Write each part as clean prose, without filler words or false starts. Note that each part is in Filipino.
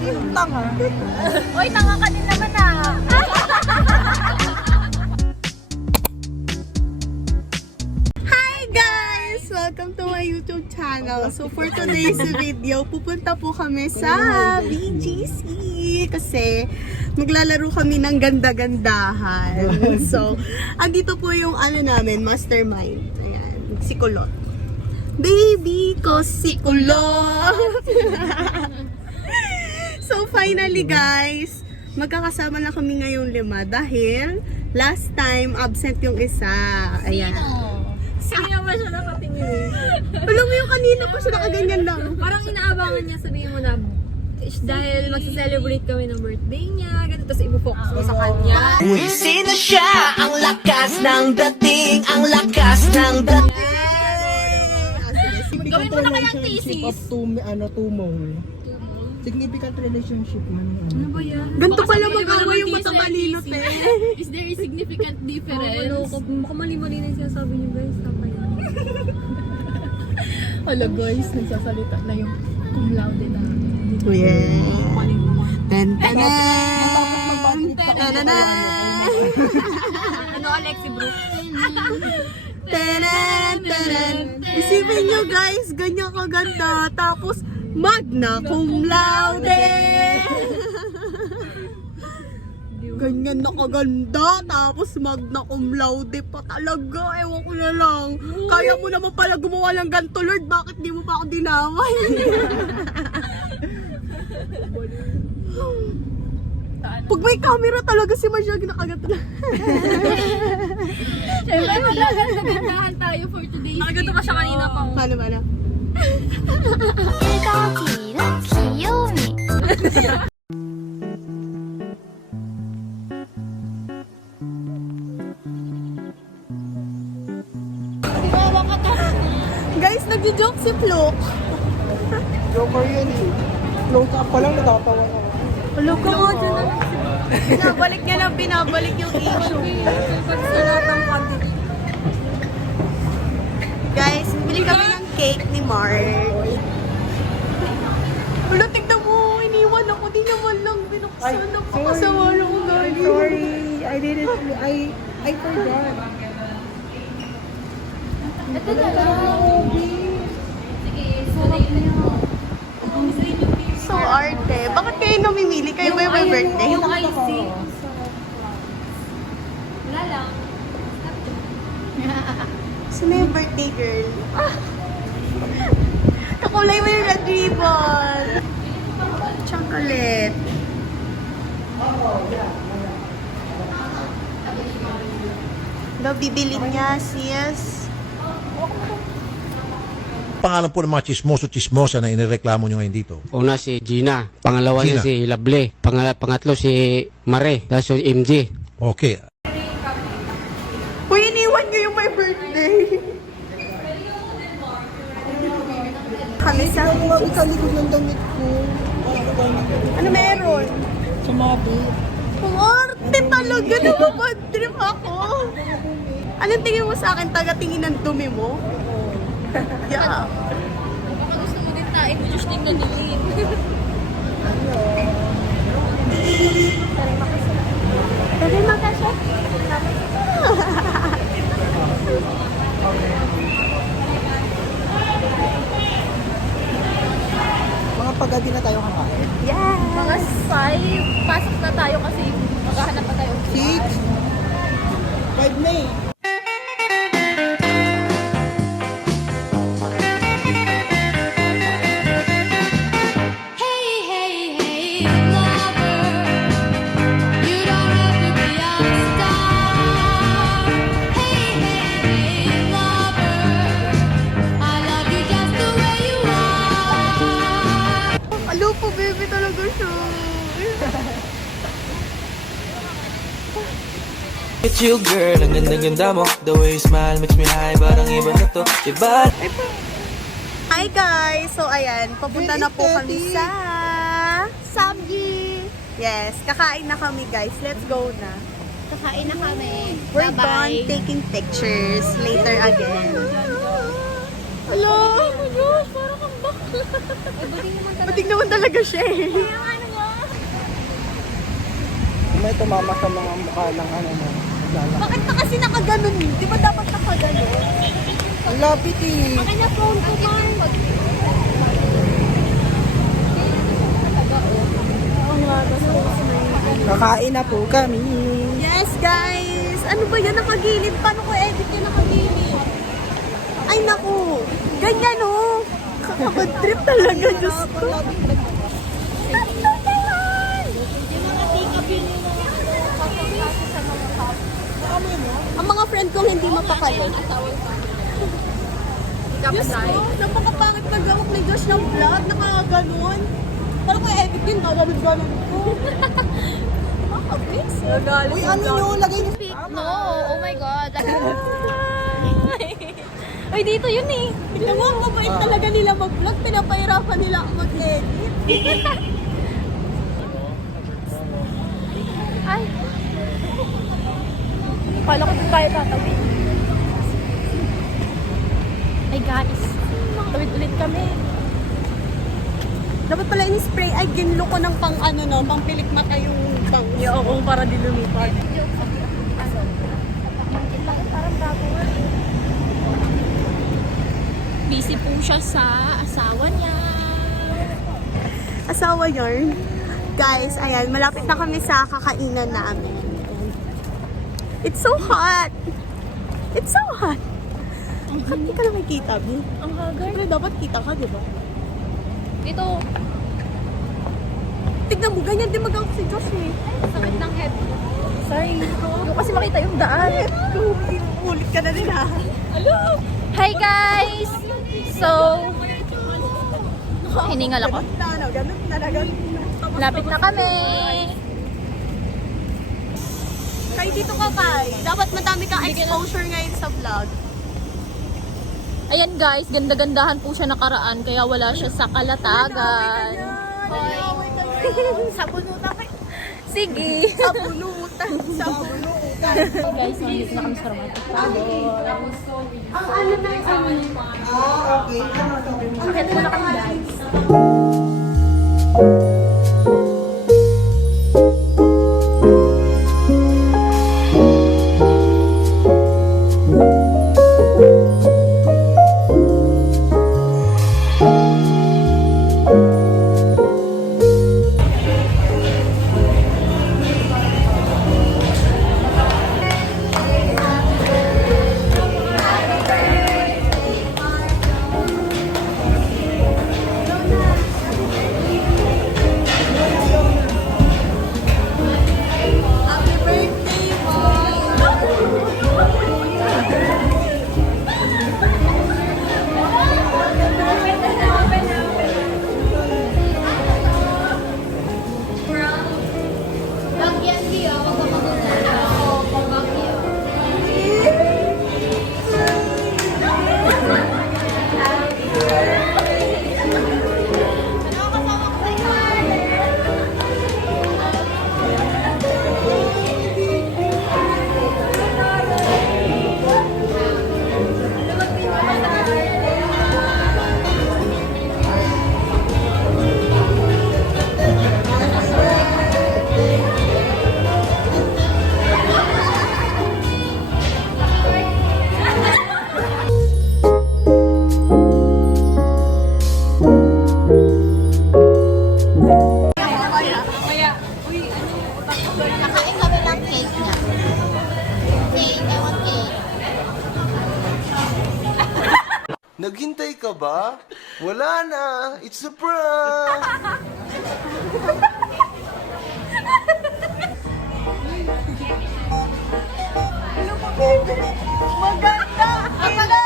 Sinong tanga? Oy, tanga ka din naman ah. Hi guys! Welcome to my YouTube channel. So for today's video, pupunta po kami sa BGC kasi maglalaro kami ng ganda-gandahan. So, andito po yung ano namin, mastermind. Ayan, si Kulot. Baby ko si Kulot! So finally guys, magkakasama na kami ngayong 5 dahil last time absent yung isa. Ayan. Sige naman siya nakatingin. Alam mo yung kanina pa siya nakaganyan lang. Parang inaabangan niya, sabihin mo na, dahil magsa-celebrate kami ng birthday niya, ganun, tapos i-focus mo sa kanya. Sino siya? Ang lakas ng dating, ang lakas ng dating. Gawin mo na kayang thesis. Of two mole. Significant relationship man. Ano ba yan? Ganito pala Baka sabihin mag-awa mo yung naman matabalino, thesis. te. Is there a significant difference? Baka mali-mali na yung sinasabi niyo guys. Tama yan. Hala guys, nagsasalita na yung cum laude na. Yeah. Ten tanan! Tananan! Ano Alexi bro? Tanan! Tanan! Isipin nyo guys, ganyan kaganda. Tapos, magna cum laude! Ganyan na kaganda, tapos magna cum laude pa talaga. Ewan ko na lang. Kaya mo naman pala gumawa ng ganito, Lord. Bakit di mo pa ako dinamay? Pag may camera talaga si Masyag nakaganto na. Siyempre, magagagandahan tayo for today's video. Nakaganto ka siya kanina pa. Paano? Guys, nag-joke si Flo. Joker yun eh. Close up pa lang natatawa na. Hello ka nga dyan. Binabalik yung issue. Guys, bili kami ng cake ni Mark. Wala, tignan mo. Iniwan ako. Di naman lang binuksan. Napakasama lang ang galing. Sorry, I didn't, I forgot. Ito na lang. Sige, sarap na yun. So arte. Bakit kayo namimili? Kayo ba yung may birthday? Yung IC. Wala lang. Sino yung birthday girl? Kakulay mo yung red ribbon. Chocolate. Daw bibilin niya, sis. Pangalan po ng mga chismoso-chismosa na inireklamo nyo ngayon dito? Una si Gina, pangalawa Gina. niya si Lovely, pangatlo si Mare, tapos si MJ. Okay. Uy, iniwan niyo yung my birthday. Kami sa... Ikaw likod ng damit ko. Ano meron? Sumabi. Ang arte talaga. Nababadrip ako. Anong tingin mo sa akin? Taga-tingin ng dumi mo? Yeah. Baka gusto mo din tayo. Just tingnan nilin. Tari makasya. Mga pagadi na tayo kakain. Yeah. Mga 5, pasok na tayo kasi maghahanap pa tayo. 6. 5 na eh. Alo po, baby talaga siya. It's you girl, ang ganda-ganda mo. The way you smile makes me high, parang iba na to. Iba. Hi guys! So ayan, papunta na po kami sa Samgi. Yes, kakain na kami guys. Let's go na. Kakain na kami. We're done taking pictures. Later again. Hello! Oh my gosh, parang kang bakla. Buti naman talaga. Bating naman talaga siya eh. Kaya ano mo, May tumama sa mga mukha ng ano na. Lala. Bakit ka kasi nakaganon? Di ba dapat nakaganon? Ang lapit eh. Akin na phone ko, Mark. Kakain na po kami. Yes, guys! Ano ba yan? Nakagilid. Paano ko edit yung nakagilid? Ay, naku! Ganyan, oh! Kakabad trip talaga, Diyos ko. Ang mga friend kong hindi mapakali. Diyos ko, napakapangit mag-gawak ni Josh ng vlog. Nakakaganon. Parang ko edit din, gaganon-ganon ko. Uy, ano nyo? Lagay niyo. No, oh my God. Uy, dito yun eh. Tignan mo, ang mabait talaga nila mag-vlog. Pinapahirapan nila ako mag-edit. Ay. Kala ko doon tayo tatawid. Ay guys, tawid ulit kami. Dapat pala in-spray ay ginlo ko ng pang ano no, pang pilik mata yung pang Oo, para di lumipad. parang bago. Busy po siya sa asawa niya. Asawa yarn. Guys, ayan, malapit na kami sa kakainan namin. It's so hot! It's so hot! Bakit di ka na makikita, Bi? Ang hagar. Pero dapat kita ka, di ba? Dito, Tignan mo, ganyan din mag-out si Josh eh. sakit ng head. Sorry. Yung kasi makita yung daan. Ulit ka na nila. Hi guys! So, hiningal ako. Ganun na. Lapit na kami. Kay dito ka, Kai. Dapat madami kang exposure ngayon sa vlog. Ayan guys, ganda-gandahan po siya nakaraan kaya wala siya sa Kalatagan. Sabunutan ka. Sige. Sabunutan. Guys, nandito na kami sa romantic travel. Ang ano na yung sabi. Okay. Ano sabi mo? Sakit mo na kami guys. Happy birthday, Nakain kami ng cake niya. Cake, I want cake. Naghintay ka ba? Wala na. It's a prank. Maganda! Maganda!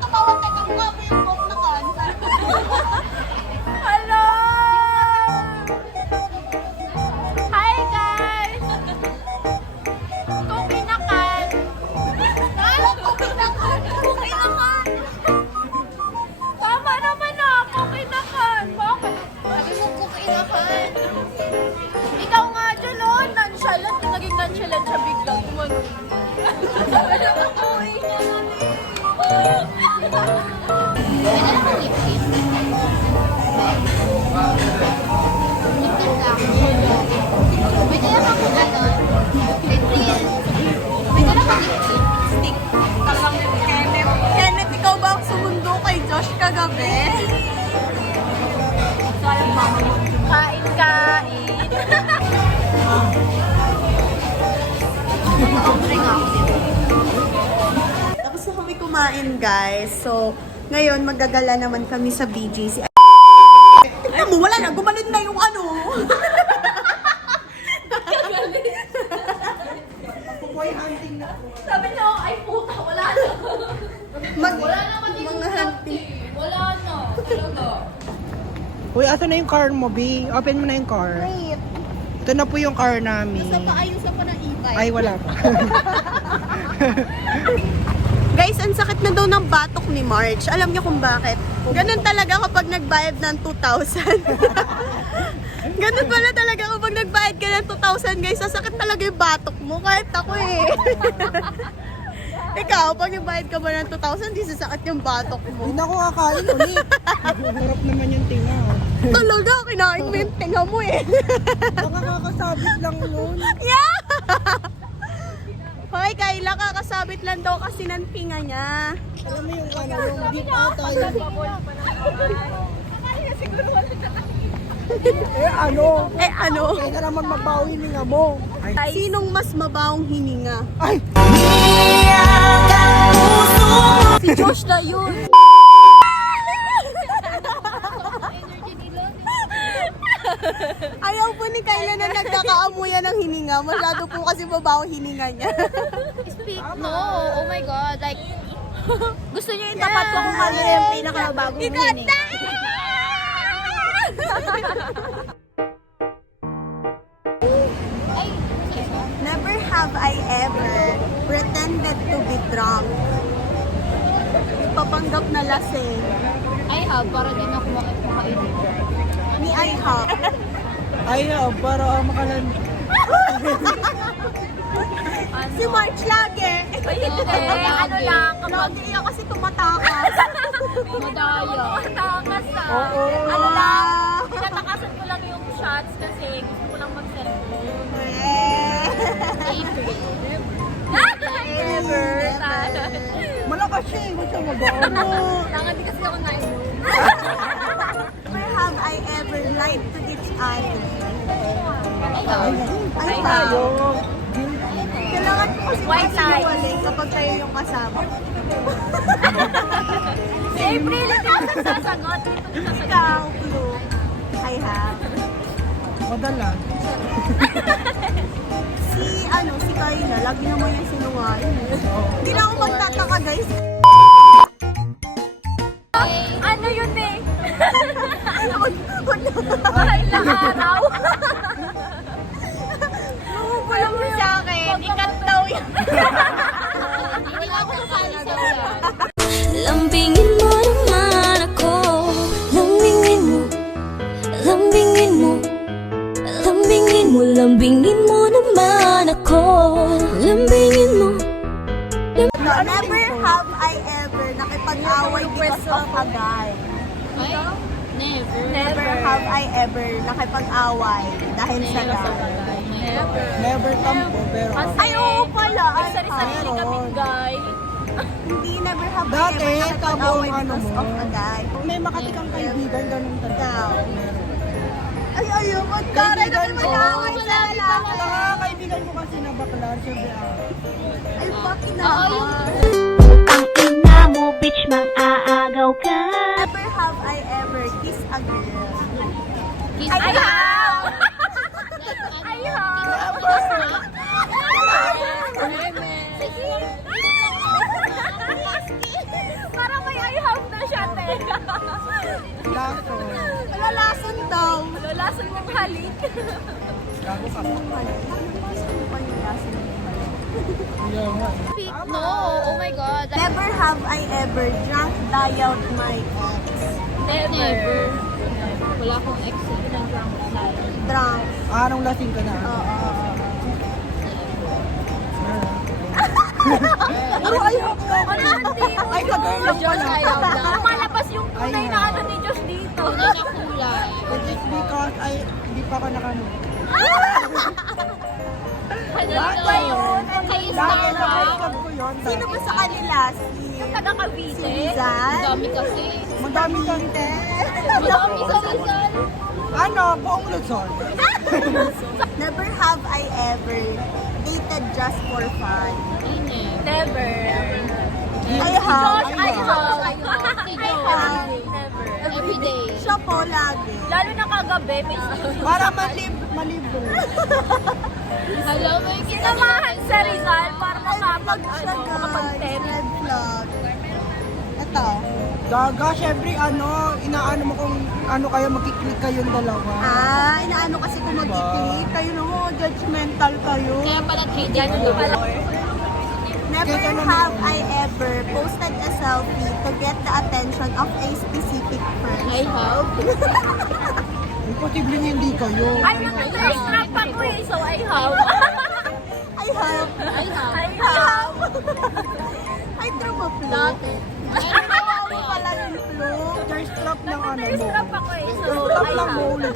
Tumawa ka ng kami yung bok na kanta. Hello! Hi guys! Tukinakan! Tukinakan! Tama na kagabi? Kain, kain. Tapos na kami kumain, guys. So, ngayon, magagala naman kami sa BGC. Tignan mo, wala na. Gumalit na yung ano. Sabi niyo, ay puta, wala na. Wala naman yung mga hunting. Wala na. Talaga. Uy, asa na yung car mo, B? Open mo na yung car. Wait. Ito na po yung car namin. Basta paayusan ko ng e-bike. Ay, wala pa. Guys, ang sakit na daw ng batok ni Marge. Alam niyo kung bakit? Ganun talaga kapag nagbayad ng 2,000. Ganun pala talaga kapag nagbayad ka ng 2,000, guys. Sasakit talaga yung batok mo. Kahit ako eh. Ikaw, pag nagbayad ka ba ng 2,000, di sasakit yung batok mo. Hindi na ako kakain ulit. Sarap naman yung tinga. Talaga, kinain mo yung tinga mo eh. Nakakasabit lang nun. Yeah! Hoy, Kayla, kakasabit lang daw kasi ng tinga niya. Alam mo yung ano, yung deep ata yun. Eh ano? Kaya ka naman mabawi hininga mo. Ay, Sinong mas mabawang hininga? ay, Si Josh na yun. Ayaw po ni Kayla na nagkakaamuyan ng hininga. Masyado po kasi mabaho hininga niya. Speak, no. Oh my God. Like, gusto niyo yung tapat ko kung ano yung pinakamabagong meaning. Never have I ever pretended to be drunk. Papanggap na lasing. I have, para din ako makakain. Ni I have. ay, para makalan. Si March lagi. Ano lang, Lagi yan kasi tumatakas. madaya. Takas ah. Oo. Ano lang? Tinatakasan ko lang yung shots kasi gusto ko lang mag-cellphone. April. Never. Malakas siya eh. Huwag siya mag-ano. Tangan di kasi ako na-inom. Never have I ever lied to each other. Ay, Tayo. kailangan ko kasi White lie. masinungaling kapag kayo yung kasama. Si April, hindi ako nagsasagot. Dito ko sasagot. Ikaw, clue. I have. Madalas. Si Kayla, lagi naman yung sinungaling. Hindi na ako magtataka, guys. Ano yun eh? Ay, Ilang araw? wala mo sa akin. Ikat daw yun. Wala ako kasali sa ulan. Lambingin mo naman ako. Lambingin mo. Lambingin mo. Lambingin mo. Lambingin mo naman ako. Lambingin mo. Never have I ever nakipag-away because of a guy. Ay, never. Never have I ever nakipag-away dahil sa guy. Never tampo, pero... Ay, oo pala. Ay, Sari-sarili kami, guy. Hindi, never have I Dati, ever nakipag-away tamo ang ano because mo. of a guy. May makatikang kaibigan, ganun talaga. Ay, ayaw. Magkara na kayo mag-away sa lalaki. Kaibigan ko kasi na bakla, siyempre Ay, bakit naman? Ang ina mo, bitch, mang-aagaw ka. Never have I ever kissed a girl. Kiss Ay, I have! I have. Parang may I have na siya, te. laso. Malalason daw. Lalasan mong halik. Gago ka. Speak, no. Oh my God. Like, Never have I ever drunk dialed my ex. never. Wala akong ex na drunk tayo. Drunk. Anong lasing ka na? Oo. Pero ayaw ko. Ay, ka-girl lang Diyos, pala. ayaw lang. Lumalabas yung tunay na ano ni Josh dito. Wala na kulay. It is because hindi pa ako nakano. Ano ba yun? Kay Lagi Stara. na ko yun. Sino ba sa kanila? Si Taga Cavite. Si Rizal? Dami kasi. Madami kang Madami sa Rizal. ano, buong Luzon. Never have I ever dated just for fun. Never. I have. I have. Si Josh. Never. Everyday. Siya po lagi. Lalo na kagabi, may Para malibre. Hello, may kinamahan sa Rizal para Siya guys. Red flag. Ito. Gaga, syempre inaano mo kung ano kayo, magkiklik kayong dalawa. Inaano kasi kung mag-click kayo no, judgmental kayo. Kaya pala 3 dyan ito pala. Never have I ever posted a selfie to get the attention of a specific person. I have. Imposible hindi kayo. Ay, naka-thirst trap ako eh, so I have. I have. I have. I have. Ay, true ba, Flo? Dati. Ay, pala yung Flo. Thirst trap ng ano Thirst mo. trap ako eh, so Thirst trap I ng have. mole.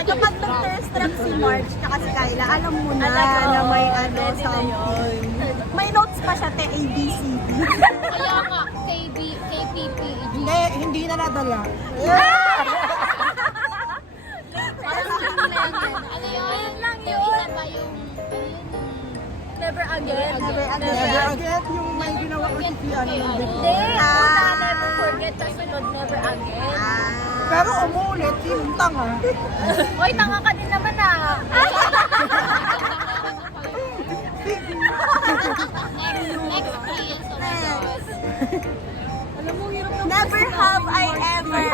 Kapag nag-thirst trap si March tsaka si Kyla, alam mo na Alam ko. na may Ready na something. May notes pa siya, te ABCD. Kaya nga, KPP, Hindi na nadala. Ano yun? Lang yun. Isa pa yung, never again. Never again. Never again yung may ginawa ko si ano yung Hindi, puta, never forget, tas sunod, never again. Pero umulit, yung tanga. Hoy, tanga ka din naman ah. Never have I ever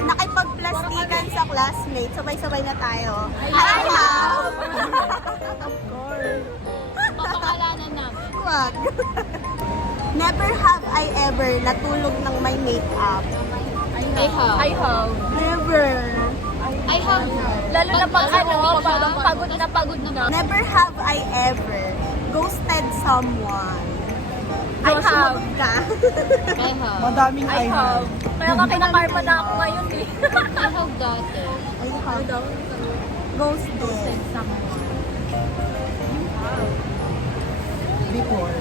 nakipagplastikan sa classmate. Sabay-sabay na tayo. I have. Of course. Papakalanan namin. Wag. Never have I ever natulog ng may makeup. I have. Never. I have. Lalo na pag pagod na. Never have I ever ghosted someone. I have. Sumagot ka. I have. Madaming I have. Kaya nga kinakarma na ako ngayon eh. I have dati. I have. Ghosted. Before.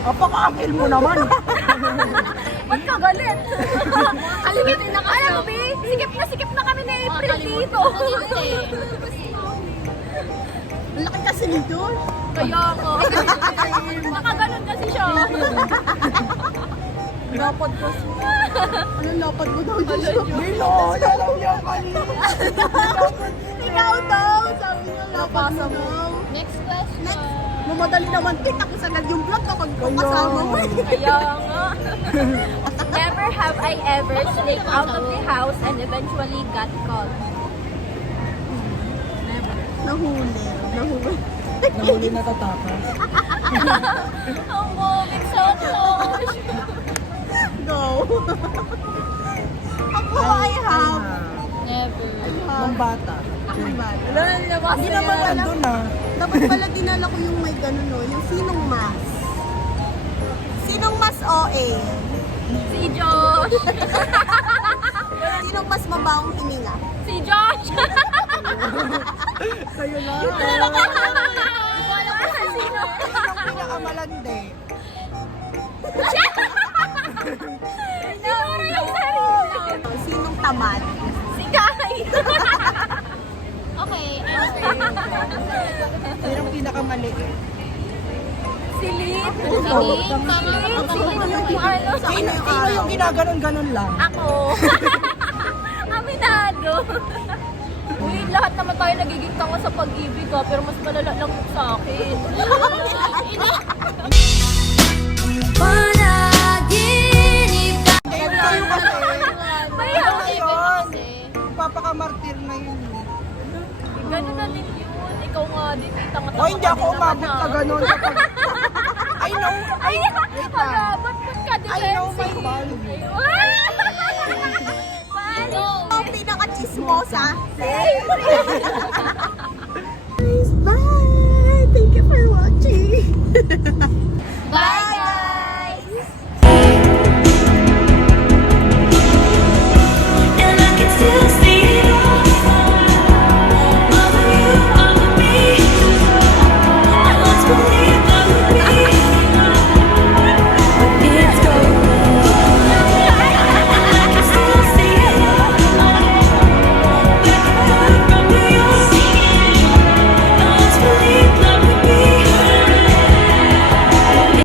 Apaka-apil mo naman. Ba't ka galit? Kalimitin na kasi. Alam mo, Bi, sikip na kami ni April dito. Ang laki kasi nito. Kaya ako. Nakaganon kasi siya. Dapat ko. Anong dapat ko daw dito? Dilo, yalaw niya kanina. Ikaw daw. Sabi niya, dapat mo daw. Next question. Mamadali naman kita ko sagad yung vlog kapag kasama mo. Kaya nga. Never have I ever sneaked out of the house and eventually got caught. Nahuli. Nahuli na tatakas. Ang bumig sa close. Go. Ako, I have. Never. Ng bata. Hindi Hindi naman nandun na. Dapat pala dinala ko yung may ganun no, yung sinong mas. Sinong mas OA? Si Josh. Sinong mas mabawang hininga? Si Josh. Kayo na. Wala ko sa sino. Ang pinakamalandi. Siguro yung sarili. Sinong tamad? Si Kai. Okay, Yun ang pinakamaliit. Si Lip. Sino Sino yung ginaganon-ganon lang? Ako. Aminado. Uy, lahat naman tayo nagiging tanga sa pag-ibig ka, pero mas malala lang sa akin. Kayo kasi. May Ano hawak yun? Papakamartir na yun. Ganun na din yun. Ikaw nga din, may tanga-tanga. O hindi ako umabot na ganon. I know. Ay, ba't ka din? I know my value. Paano? Ang pinaka-chismosa.